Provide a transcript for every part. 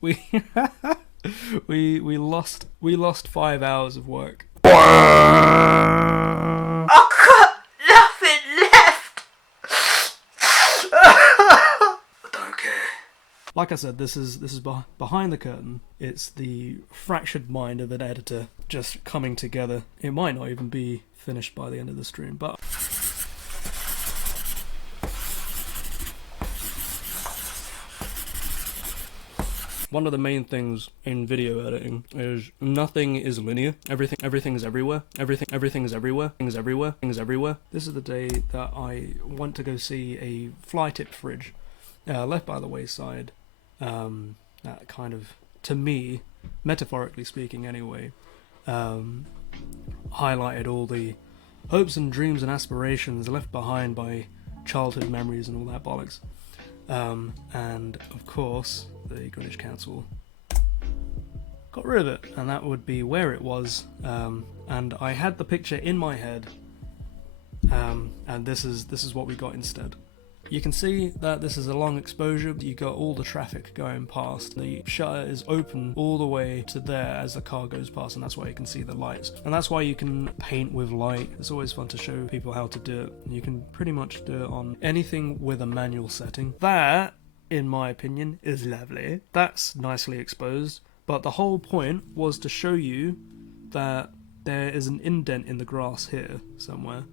We we lost 5 hours of work. I got nothing left. I don't care. Like I said, this is behind the curtain. It's the fractured mind of an editor just coming together. It might not even be finished by the end of the stream, but one of the main things in video editing is nothing is linear. Everything's everywhere. Everything's everywhere. Things everywhere. Things everywhere. This is the day that I went to go see a fly-tip fridge left by the wayside. That kind of, to me, metaphorically speaking anyway, highlighted all the hopes and dreams and aspirations left behind by childhood memories and all that bollocks. And of course, the Greenwich Council got rid of it, and that would be where it was. And I had the picture in my head, and this is what we got instead. You can see that this is a long exposure. You got all the traffic going past. The shutter is open all the way to there as the car goes past, and that's why you can see the lights. And that's why you can paint with light. It's always fun to show people how to do it. You can pretty much do it on anything with a manual setting. That, in my opinion, is lovely. That's nicely exposed. But the whole point was to show you that there is an indent in the grass here somewhere.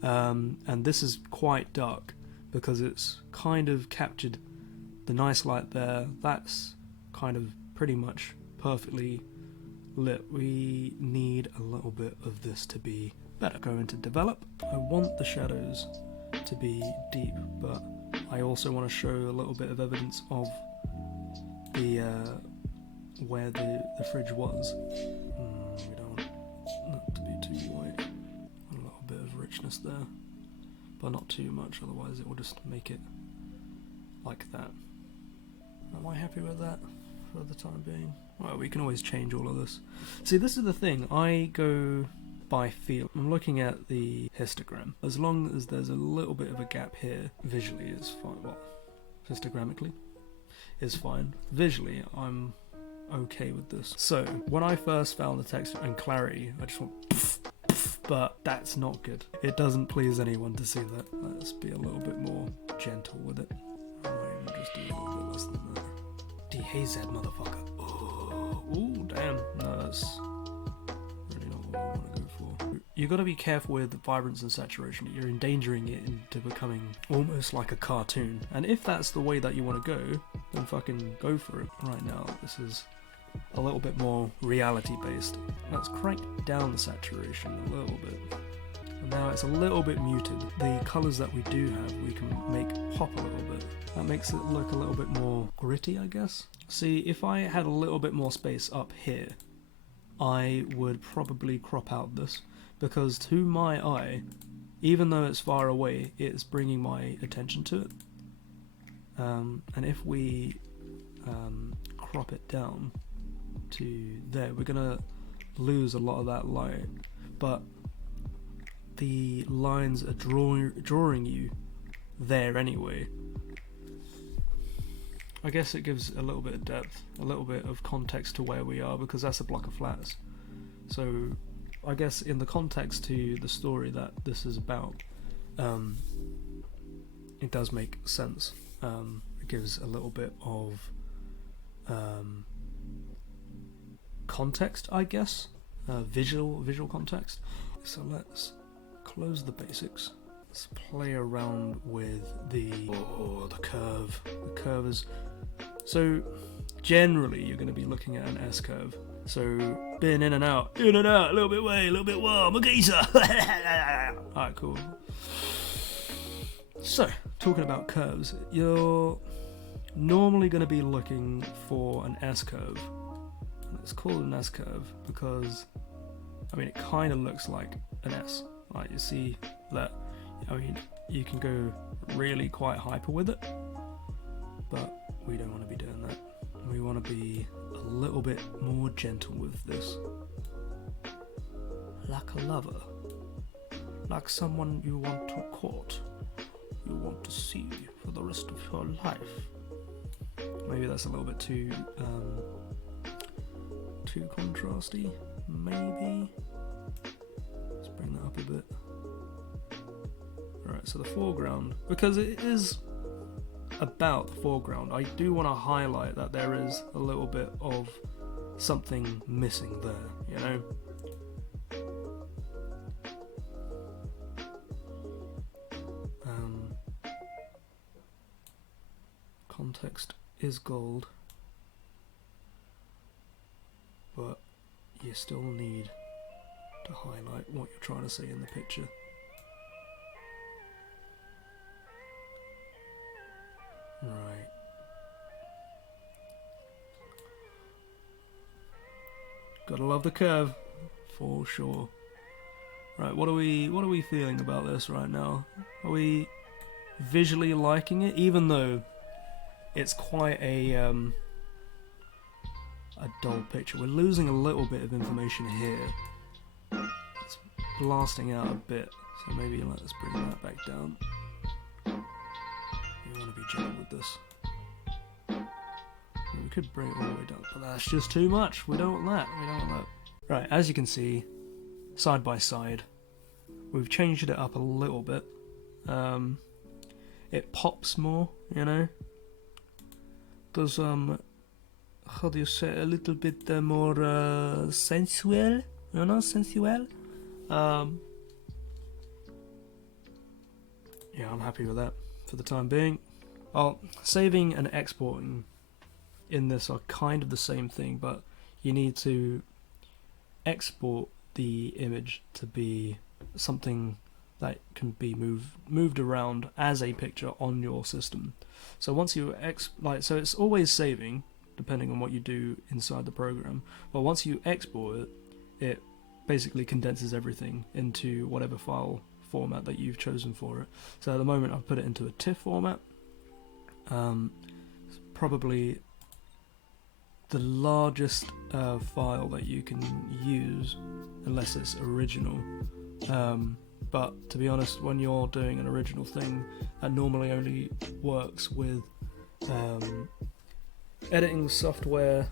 And this is quite dark, because it's kind of captured the nice light there. That's kind of pretty much perfectly lit. We need a little bit of this to be better. Going to develop. I want the shadows to be deep, but I also want to show a little bit of evidence of the where the fridge was. We don't want it to be too white. A little bit of richness there, but not too much, otherwise it will just make it like that. Am I happy with that for the time being? Well, we can always change all of this. See, this is the thing, I go by feel. I'm looking at the histogram. As long as there's a little bit of a gap here, visually it's fine. Well, histogramically is fine. Visually, I'm okay with this. So, when I first found the texture and clarity, I just went pff, pff, but that's not good. It doesn't please anyone to see that. Let's be a little bit more gentle with it. I might even just do a little bit less than that. DHZ, motherfucker. Ooh, damn. No, that's really not what I want to go for. You gotta be careful with vibrance and saturation. You're endangering it into becoming almost like a cartoon. And if that's the way that you want to go, then fucking go for it. Right now, this is a little bit more reality based. Let's crank down the saturation a little bit. And now it's a little bit muted. The colours that we do have, we can make pop a little bit. That makes it look a little bit more gritty, I guess. See, if I had a little bit more space up here, I would probably crop out this, because to my eye, even though it's far away, it's bringing my attention to it. And if we crop it down to there, we're gonna lose a lot of that light, but the lines are drawing you there anyway. I guess it gives a little bit of depth, a little bit of context to where we are, because that's a block of flats. So I guess in the context to the story that this is about, it does make sense. It gives a little bit of context, I guess, visual context. So let's close the basics. Let's play around with the curve. The curve is, so generally you're going to be looking at an S curve. So being in and out, a little bit way, a little bit warm, a geezer. Alright, cool. So, talking about curves, you're normally going to be looking for an S curve. And it's called an S curve because, I mean, it kind of looks like an S. Like, you see that, I mean, you can go really quite hyper with it, but we don't want to be doing that. We want to be a little bit more gentle with this. Like a lover. Like someone you want to court. You want to see for the rest of your life. Maybe that's a little bit too contrasty. Maybe. Let's bring that up a bit. Alright, so the foreground, because it is about the foreground, I do want to highlight that there is a little bit of something missing there, you know? Context is gold, but you still need to highlight what you're trying to say in the picture. Right. Gotta love the curve, for sure. Right, what are we feeling about this right now? Are we visually liking it, even though it's quite a dull picture? We're losing a little bit of information here. It's blasting out a bit, so maybe let's bring that back down. We want to be gentle with this. We could bring it all the way down, but that's just too much. We don't want that. We don't want that. Right, as you can see, side by side, we've changed it up a little bit. It pops more, you know. Does how do you say, a little bit more sensual, you know, sensual. Yeah, I'm happy with that for the time being. Well, saving and exporting in this are kind of the same thing, but you need to export the image to be something that can be moved around as a picture on your system. So once you so it's always saving depending on what you do inside the program, but once you export it, it basically condenses everything into whatever file format that you've chosen for it. So at the moment I've put it into a TIFF format. It's probably the largest file that you can use unless it's original. But to be honest, when you're doing an original thing, that normally only works with editing software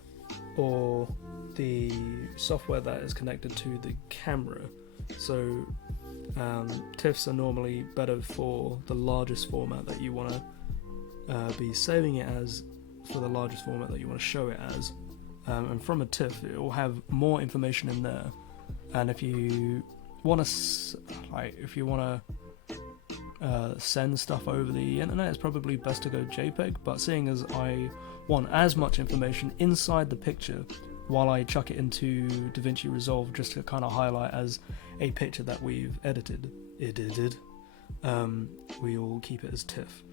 or the software that is connected to the camera. So TIFFs are normally better for the largest format that you want to be saving it as, for the largest format that you want to show it as. And from a TIFF, it will have more information in there. And if you want to, send stuff over the internet, it's probably best to go JPEG. But seeing as I want as much information inside the picture while I chuck it into DaVinci Resolve just to kind of highlight as a picture that we've edited, we'll keep it as TIFF.